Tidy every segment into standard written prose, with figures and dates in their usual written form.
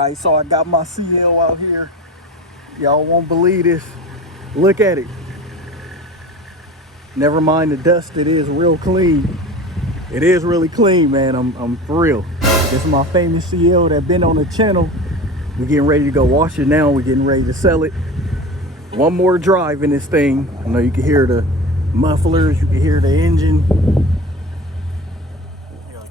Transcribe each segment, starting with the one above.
Alright, so I got my CL out here. Y'all won't believe this. Look at it. Never mind the dust, it is real clean. It is really clean, man. I'm for real. This is my famous CL that been on the channel. We're getting ready to go wash it now. We're getting ready to sell it. One more drive in this thing. I know you can hear the mufflers, you can hear the engine.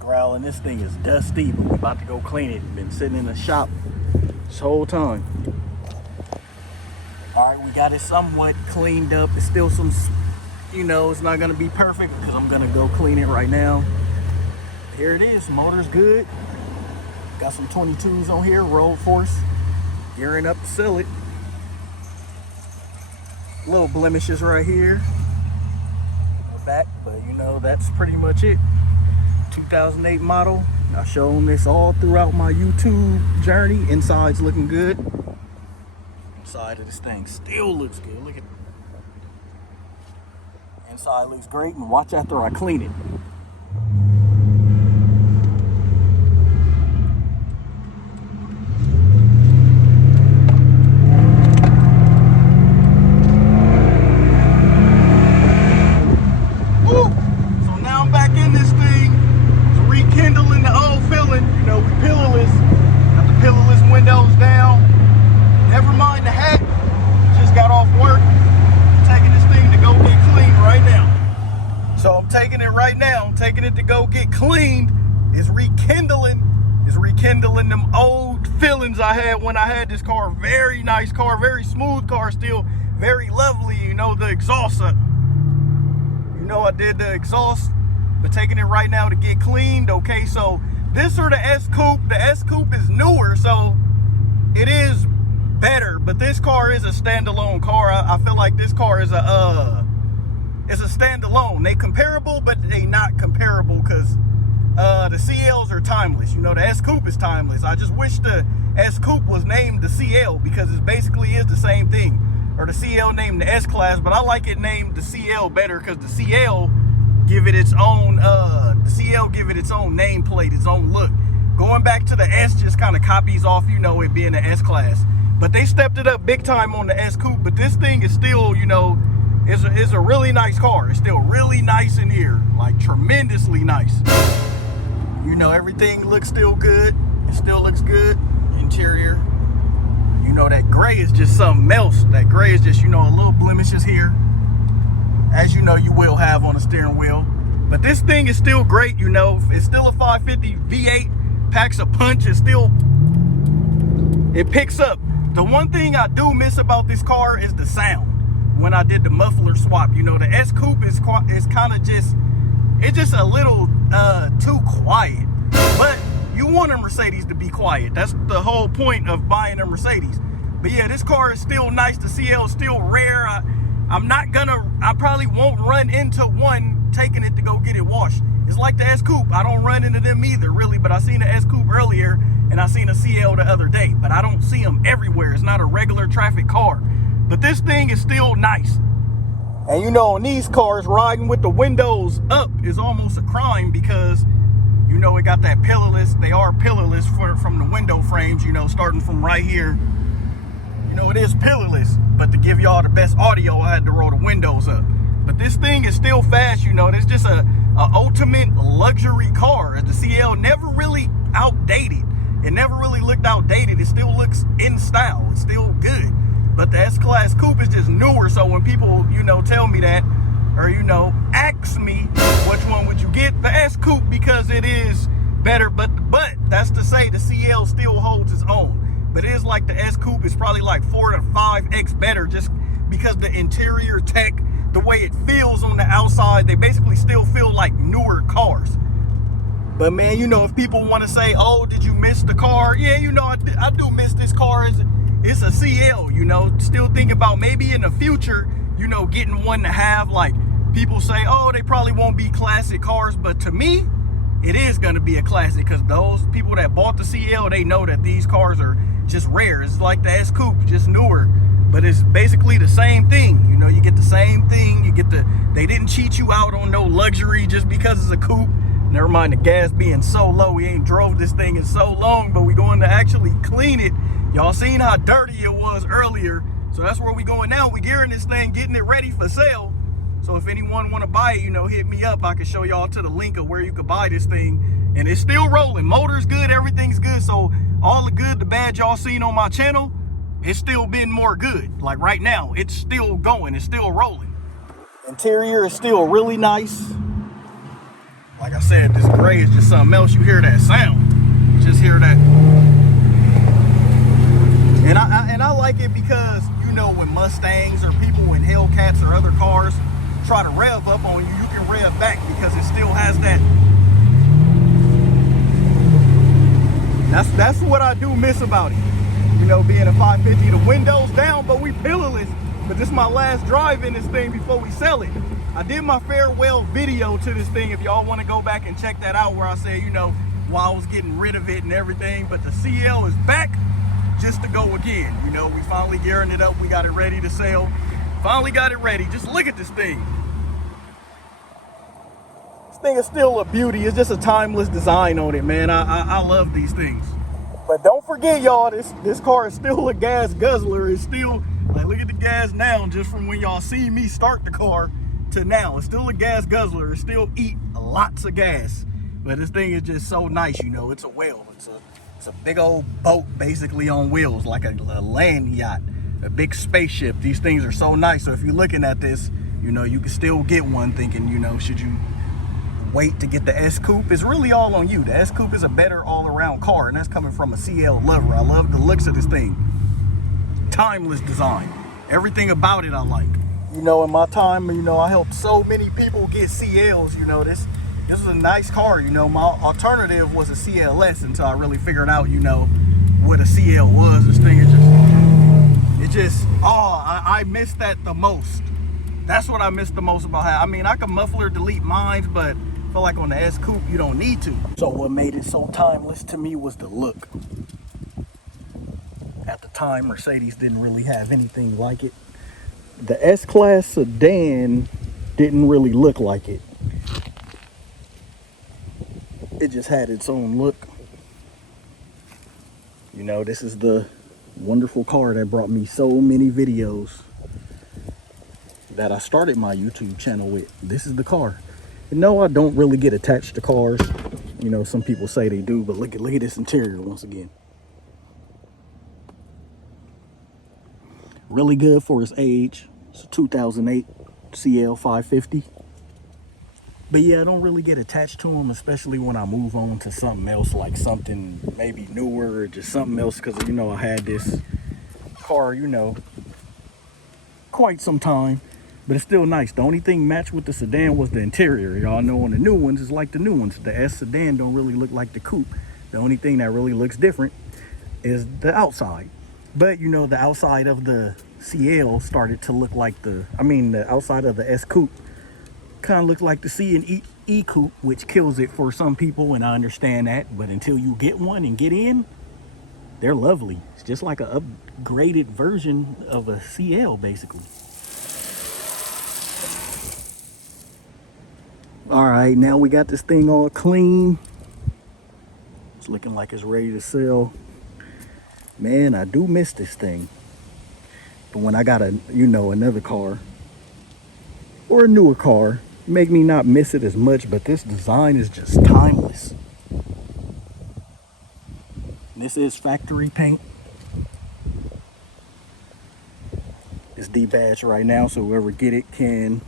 Growling. This thing is dusty, but we're about to go clean it. Been sitting in the shop this whole time. All right, we got it somewhat cleaned up. It's still some, you know, it's not gonna be perfect because I'm gonna go clean it right now. Here it is, motor's good. Got some 22s on here, road force. Gearing up to sell it. Little blemishes right here. The back, but you know, that's pretty much it. 2008 model. I've shown this all throughout my YouTube journey. Inside's looking good. Inside of this thing still looks good. Look at it. Inside looks great, and watch after I clean it. Taking it to go get cleaned. Is rekindling them old feelings I had when I had this car. Very nice car, very smooth car, still very lovely. You know, the exhaust, you know, I did the exhaust, but taking it right now to get cleaned. Okay, so this or the S Coupe. The S Coupe is newer, so it is better, but this car is a standalone car. I feel like this car is it's a standalone. They comparable, but they not comparable because the CLs are timeless. You know, the S Coupe is timeless. I just wish the S Coupe was named the CL because it basically is the same thing. Or the CL named the S Class, but I like it named the CL better because the CL give it its own nameplate, its own look. Going back to the S just kind of copies off, you know, it being the S Class. But they stepped it up big time on the S Coupe, but this thing is still, you know, it's a really nice car. It's still really nice in here, like tremendously nice. You know, everything looks still good. It still looks good. Interior. You know, that gray is just something else. That gray is just, you know, a little blemishes here, as you know you will have on a steering wheel. But this thing is still great, you know. It's still a 550 V8, packs a punch. It's still, it picks up. The one thing I do miss about this car is the sound. When I did the muffler swap, you know, the S Coupe is kind of just, it's just a little too quiet. But you want a Mercedes to be quiet. That's the whole point of buying a Mercedes. But yeah, this car is still nice. The CL is still rare. I probably won't run into one taking it to go get it washed. It's like the S Coupe. I don't run into them either, really. But I seen the S Coupe earlier, and I seen a CL the other day. But I don't see them everywhere. It's not a regular traffic car. But this thing is still nice. And you know, on these cars, riding with the windows up is almost a crime because, you know, it got that pillarless. They are pillarless from the window frames, you know, starting from right here. You know, it is pillarless. But to give y'all the best audio, I had to roll the windows up. But this thing is still fast, you know. It's just a ultimate luxury car. The CL never really outdated. It never really looked outdated. It still looks in style. It's still good. But the S-Class Coupe is just newer, so when people, you know, tell me that, or, you know, ask me which one would you get, the S Coupe, because it is better, but that's to say the CL still holds its own. But it is like the S Coupe is probably like 4 to 5x better just because the interior tech, the way it feels on the outside, they basically still feel like newer cars. But man, you know, if people want to say, oh, did you miss the car? Yeah, you know, I do miss this car. It's a CL, you know, still think about maybe in the future, you know, getting one to have, like, people say, oh, they probably won't be classic cars, but to me, it is going to be a classic because those people that bought the CL, they know that these cars are just rare. It's like the S Coupe, just newer, but it's basically the same thing. You know, you get the same thing. You get they didn't cheat you out on no luxury just because it's a coupe. Never mind the gas being so low. We ain't drove this thing in so long, but we going to actually clean it. Y'all seen how dirty it was earlier. So that's where we going now. We gearing this thing, getting it ready for sale. So if anyone want to buy it, you know, hit me up. I can show y'all to the link of where you could buy this thing. And it's still rolling. Motor's good, everything's good. So all the good, the bad y'all seen on my channel, it's still been more good. Like right now, it's still going, it's still rolling. Interior is still really nice. Like I said, this gray is just something else. You hear that sound, you just hear that. And I like it because, you know, when Mustangs or people in Hellcats or other cars try to rev up on you, you can rev back because it still has that. That's what I do miss about it. You know, being a 550, the windows down, but we pillarless. But this is my last drive in this thing before we sell it. I did my farewell video to this thing. If y'all want to go back and check that out, where I say, you know, why I was getting rid of it and everything. But the CL is back just to go again. You know, we finally gearing it up. We got it ready to sell. Finally got it ready. Just look at this thing. This thing is still a beauty. It's just a timeless design on it, man. I love these things. But don't forget, y'all, this car is still a gas guzzler. It's still, like, look at the gas now, just from when y'all see me start the car to now. It's still a gas guzzler. It still eat lots of gas. But this thing is just so nice, you know. It's a whale. It's a big old boat, basically, on wheels, like a land yacht, a big spaceship. These things are so nice. So if you're looking at this, you know, you can still get one, thinking, you know, should you wait to get the S Coupe? It's really all on you. The S Coupe is a better all-around car, and that's coming from a CL lover. I love the looks of this thing. Timeless design. Everything about it I like. You know, in my time, you know, I helped so many people get CLs. You know, this is a nice car. You know, my alternative was a CLS until I really figured out, you know, what a CL was. This thing is just, I miss that the most. That's what I miss the most about how, I mean, I can muffler delete mines, but I feel like on the S Coupe, you don't need to. So what made it so timeless to me was the look. At the time, Mercedes didn't really have anything like it. The S-Class sedan didn't really look like it. It just had its own look. You know, this is the wonderful car that brought me so many videos that I started my YouTube channel with. This is the car. And no, I don't really get attached to cars. You know, some people say they do, but look at this interior once again. Really good for its age. It's a 2008 CL550. But yeah, I don't really get attached to them, especially when I move on to something else, like something maybe newer or just something else, because, you know, I had this car, you know, quite some time. But it's still nice. The only thing matched with the sedan was the interior. Y'all know on the new ones, it's like the new ones. The S sedan don't really look like the coupe. The only thing that really looks different is the outside. But, you know, the outside of the CL started to look like the outside of the S coupe kind of looks like the C and E coupe, which kills it for some people, and I understand that. But until you get one and get in, they're lovely. It's just like an upgraded version of a CL, basically. All right, now we got this thing all clean. It's looking like it's ready to sell. Man, I do miss this thing. But when I got another car or a newer car, it make me not miss it as much, but this design is just timeless. This is factory paint. It's D-badge right now, so whoever get it can,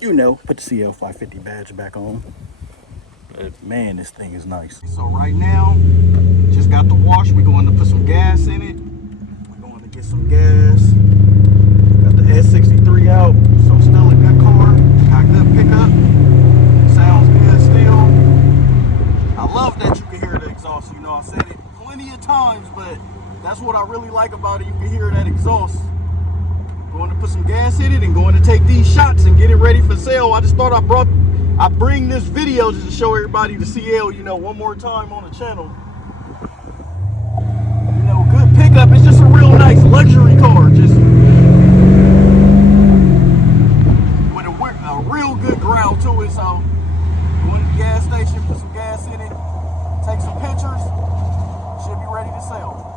you know, put the CL550 badge back on. But man, this thing is nice. So right now, just got the wash. We're going to put some gas in it. We're going to get some gas. Got the S63 out, so still a good car. Got good pickup. Sounds good still. I love that you can hear the exhaust. You know, I said it plenty of times, but that's what I really like about it. You can hear that exhaust. Going to put some gas in it and going to take these shots and get it ready for sale. I just thought I bring this video just to show everybody the CL, you know, one more time on the channel. You know, good pickup. It's just a real nice luxury car, just with a real good growl to it. So going to gas pictures. Should be ready to sell.